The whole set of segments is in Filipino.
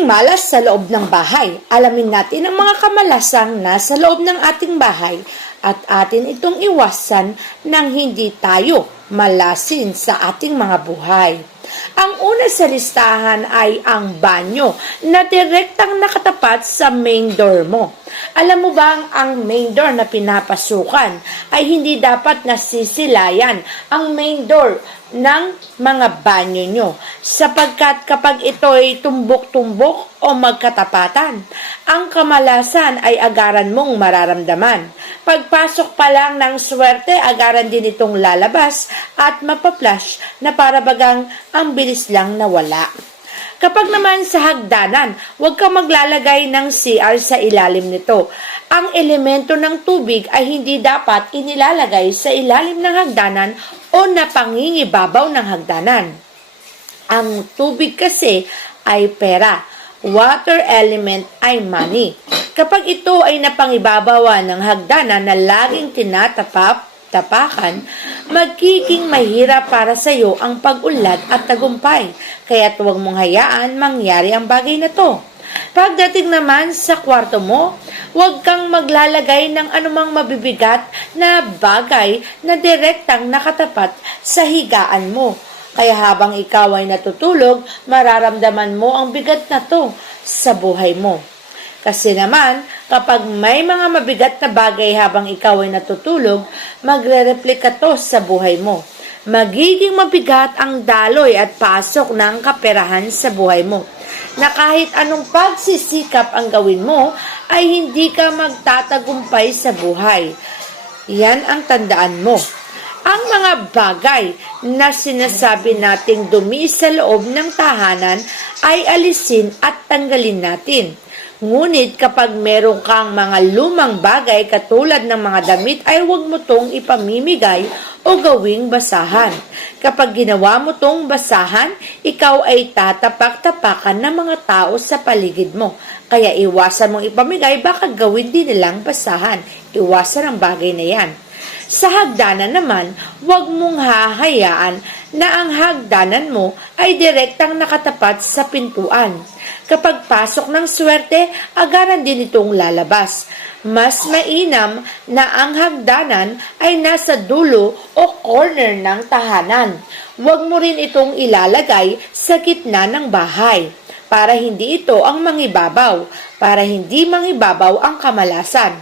Maraming malas sa loob ng bahay. Alamin natin ang mga kamalasang nasa loob ng ating bahay at atin itong iwasan nang hindi tayo malasin sa ating mga buhay. Ang una sa listahan ay ang banyo na direktang nakatapat sa main door mo. Alam mo bang ang main door na pinapasukan ay hindi dapat nasisilayan ang main door ng mga banyo nyo sapagkat kapag ito ay tumbok-tumbok o magkatapatan, ang kamalasan ay agaran mong mararamdaman. Pagpasok pa lang ng swerte, agaran din itong lalabas at mapaflash na para bagang ang bilis lang nawala. Kapag naman sa hagdanan, huwag kang maglalagay ng CR sa ilalim nito. Ang elemento ng tubig ay hindi dapat inilalagay sa ilalim ng hagdanan o napangingibabaw ng hagdanan. Ang tubig kasi ay pera. Water element ay money. Kapag ito ay napangibabawan ng hagdanan na laging tinatapakan, magiging mahirap para sa iyo ang pag-unlad at tagumpay. Kaya't huwag mong hayaan mangyari ang bagay na to. Pagdating naman sa kwarto mo, huwag kang maglalagay ng anumang mabibigat na bagay na direktang nakatapat sa higaan mo. Kaya habang ikaw ay natutulog, mararamdaman mo ang bigat na to sa buhay mo. Kasi naman, kapag may mga mabigat na bagay habang ikaw ay natutulog, magre-replika to sa buhay mo. Magiging mabigat ang daloy at pasok ng kaperahan sa buhay mo. Na kahit anong pagsisikap ang gawin mo, ay hindi ka magtatagumpay sa buhay. Yan ang tandaan mo. Ang mga bagay na sinasabi nating dumi sa loob ng tahanan ay alisin at tanggalin natin. Ngunit kapag meron kang mga lumang bagay katulad ng mga damit ay huwag mo tong ipamimigay o gawing basahan. Kapag ginawa mo tong basahan, ikaw ay tatapak-tapakan ng mga tao sa paligid mo. Kaya iwasan mong ipamigay, baka gawin din nilang basahan. Iwasan ang bagay na yan. Sa hagdanan naman, huwag mong hahayaan na ang hagdanan mo ay direktang nakatapat sa pintuan. Kapag pasok ng swerte, agaran din itong lalabas. Mas mainam na ang hagdanan ay nasa dulo o corner ng tahanan. Huwag mo rin itong ilalagay sa gitna ng bahay para hindi ito ang mangibabaw, para hindi mangibabaw ang kamalasan.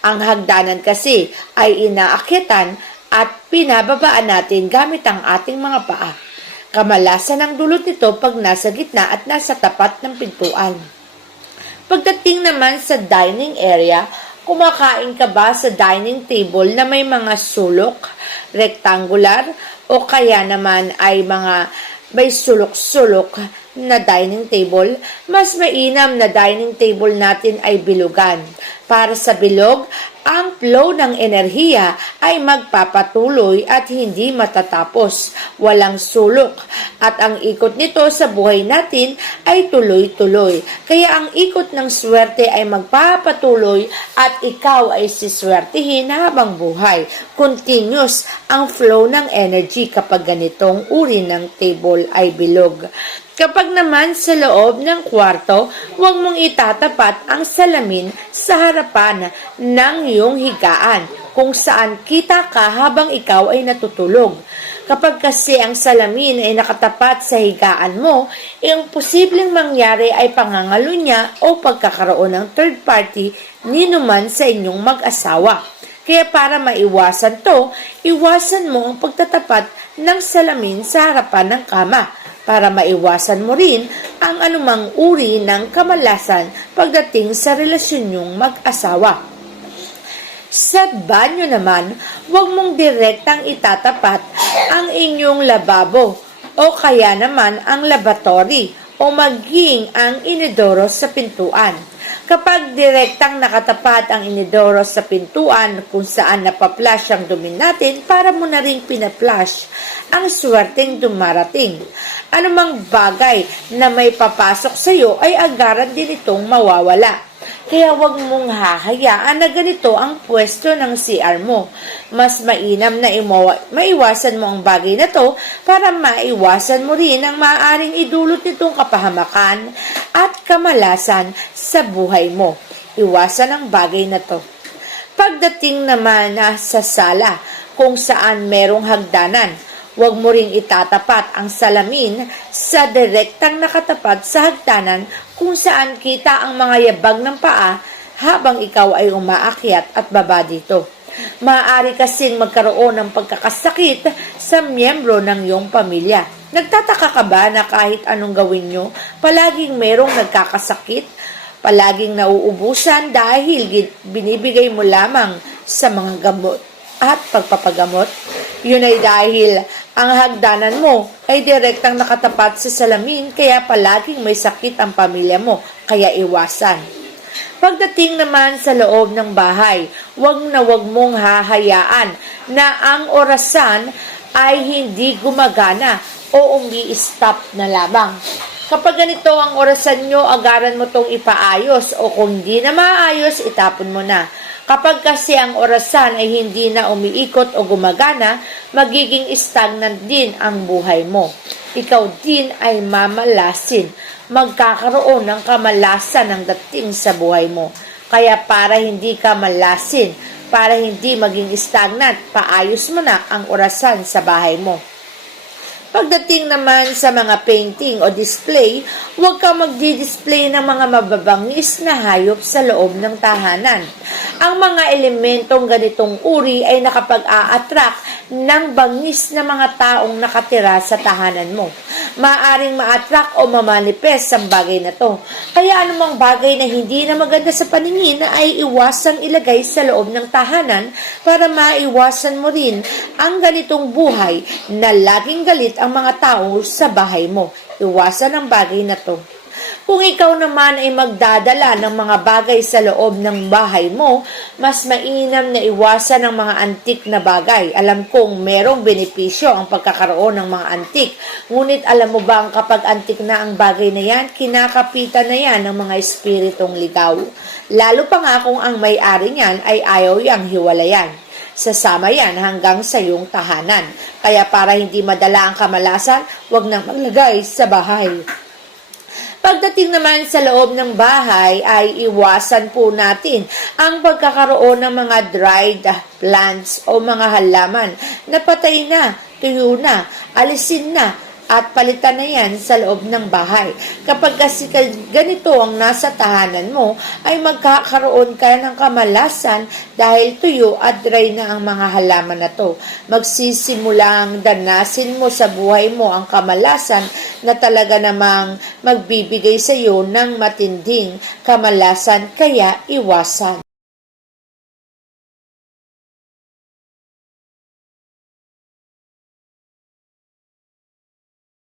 Ang hagdanan kasi ay inaakyatan at pinababaan natin gamit ang ating mga paa. Kamalasan ang dulot nito pag nasa gitna at nasa tapat ng pintuan. Pagdating naman sa dining area, kumakain ka ba sa dining table na may mga sulok, rectangular, o kaya naman ay mga may sulok-sulok na dining table? Mas mainam na dining table natin ay bilugan. Para sa bilog, ang flow ng enerhiya ay magpapatuloy at hindi matatapos. Walang sulok. At ang ikot nito sa buhay natin ay tuloy-tuloy. Kaya ang ikot ng swerte ay magpapatuloy at ikaw ay siswertihin habang buhay. Continuous ang flow ng energy kapag ganitong uri ng table ay bilog. Kapag naman sa loob ng kwarto, huwag mong itatapat ang salamin sa harapan ng iyong higaan kung saan kita ka habang ikaw ay natutulog. Kapag kasi ang salamin ay nakatapat sa higaan mo, ang posibleng mangyari ay pangangalunya o pagkakaroon ng third party ninuman sa inyong mag-asawa. Kaya para maiwasan to, iwasan mo ang pagtatapat ng salamin sa harapan ng kama, para maiwasan mo rin ang anumang uri ng kamalasan pagdating sa relasyon nyong mag-asawa. Sa banyo naman, huwag mong direktang itatapat ang inyong lababo o kaya naman ang lavatory o maging ang inodoro sa pintuan. Kapag direktang nakatapat ang inodoro sa pintuan kung saan napaplush ang dumi natin, para mo na rin pinaplush ang swerteng dumarating. Anumang bagay na may papasok sa iyo ay agaran din itong mawawala. Kaya huwag mong hahayaan na ganito ang pwesto ng CR mo. Mas mainam na maiwasan mo ang bagay na to para maiwasan mo rin ang maaaring idulot nitong kapahamakan at kamalasan sa buhay mo. Iwasan ang bagay na to. Pagdating naman sa sala, kung saan merong hagdanan, huwag mo ring itatapat ang salamin sa direktang nakatapat sa hagdanan kung saan kita ang mga yabag ng paa habang ikaw ay umaakyat at baba dito. Maaari kasing magkaroon ng pagkakasakit sa miyembro ng iyong pamilya. Nagtataka ka ba na kahit anong gawin nyo, palaging merong nagkakasakit, palaging nauubusan dahil binibigay mo lamang sa mga gamot at pagpapagamot? Yun ay dahil ang hagdanan mo ay direktang nakatapat sa salamin kaya palaging may sakit ang pamilya mo, kaya iwasan. Pagdating naman sa loob ng bahay, wag mong hahayaan na ang orasan ay hindi gumagana o umi-stop na lamang. Kapag ganito ang orasan nyo, agaran mo tong ipaayos o kung hindi na maayos, itapon mo na. Kapag kasi ang orasan ay hindi na umiikot o gumagana, magiging stagnant din ang buhay mo. Ikaw din ay mamalasin. Magkakaroon ng kamalasan ng dating sa buhay mo. Kaya para hindi ka malasin, para hindi maging stagnant, paayos mo na ang orasan sa bahay mo. Pagdating naman sa mga painting o display, huwag kang magdi-display ng mga mababangis na hayop sa loob ng tahanan. Ang mga elementong ganitong uri ay nakapag-a-attract ng bangis na mga taong nakatira sa tahanan mo. Maaring ma-attract o mamanifest ang bagay na to. Kaya anumang bagay na hindi na maganda sa paningin ay iwasang ilagay sa loob ng tahanan para maiwasan mo rin ang ganitong buhay na laging galit ang mga tao sa bahay mo. Iwasan ang bagay na to. Kung ikaw naman ay magdadala ng mga bagay sa loob ng bahay mo, mas mainam na iwasan ang mga antik na bagay. Alam kong merong benepisyo ang pagkakaroon ng mga antik. Ngunit alam mo ba ang kapag antik na ang bagay na yan, kinakapitan na yan ng mga espiritong ligaw. Lalo pa nga kung ang may-ari niyan ay ayaw yang hiwalayan. Sasama yan hanggang sa iyong tahanan. Kaya para hindi madala ang kamalasan, huwag nang maglagay sa bahay. Pagdating naman sa loob ng bahay ay iwasan po natin ang pagkakaroon ng mga dried plants o mga halaman na patay na, tuyo na, alisin na, at palitan na yan sa loob ng bahay. Kapag kasi ganito ang nasa tahanan mo, ay magkakaroon ka ng kamalasan dahil tuyo at dry na ang mga halaman na to. Magsisimulang danasin mo sa buhay mo ang kamalasan na talaga namang magbibigay sa iyo ng matinding kamalasan, kaya iwasan.